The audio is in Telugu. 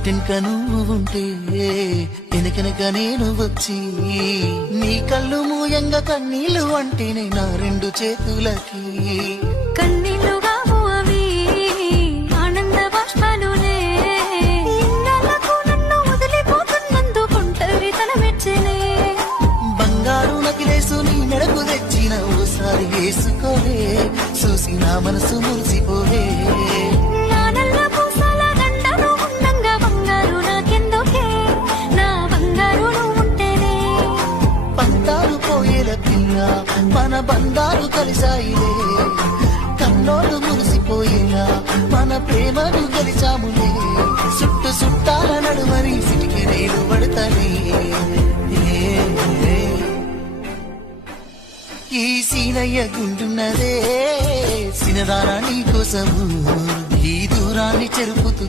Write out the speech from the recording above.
ఇంటింక నువ్వు ఉంటే వెనకనక నేను వచ్చి నీ కళ్ళు మూయంగా కన్నీళ్లు అంటేనే నా రెండు చేతులకి కన్నీళ్లుగా అవి ఆనంద బాష్పాలులే ఇన్నాళ్లకు నన్ను వదిలిపోతున్నందుకు ఒంటరితన మెచ్చలే బంగారు నకిలేసు నీ మెడకు తెచ్చిన ఓసారి వేసుకోలే చూసి నా మనసు మురిసిపోలే మన బంధాలు కలిసాయిలే కన్నోళ్ళు మురిసిపోయేలా మన ప్రేమను కలిసాములే చుట్టు చుట్టాల నడుమని సిటికి రైలు పడతానే ఈ సీనయ్య గుంటున్నదే సినదారా నీ కోసము ఈ దూరాన్ని చెరుపుతూ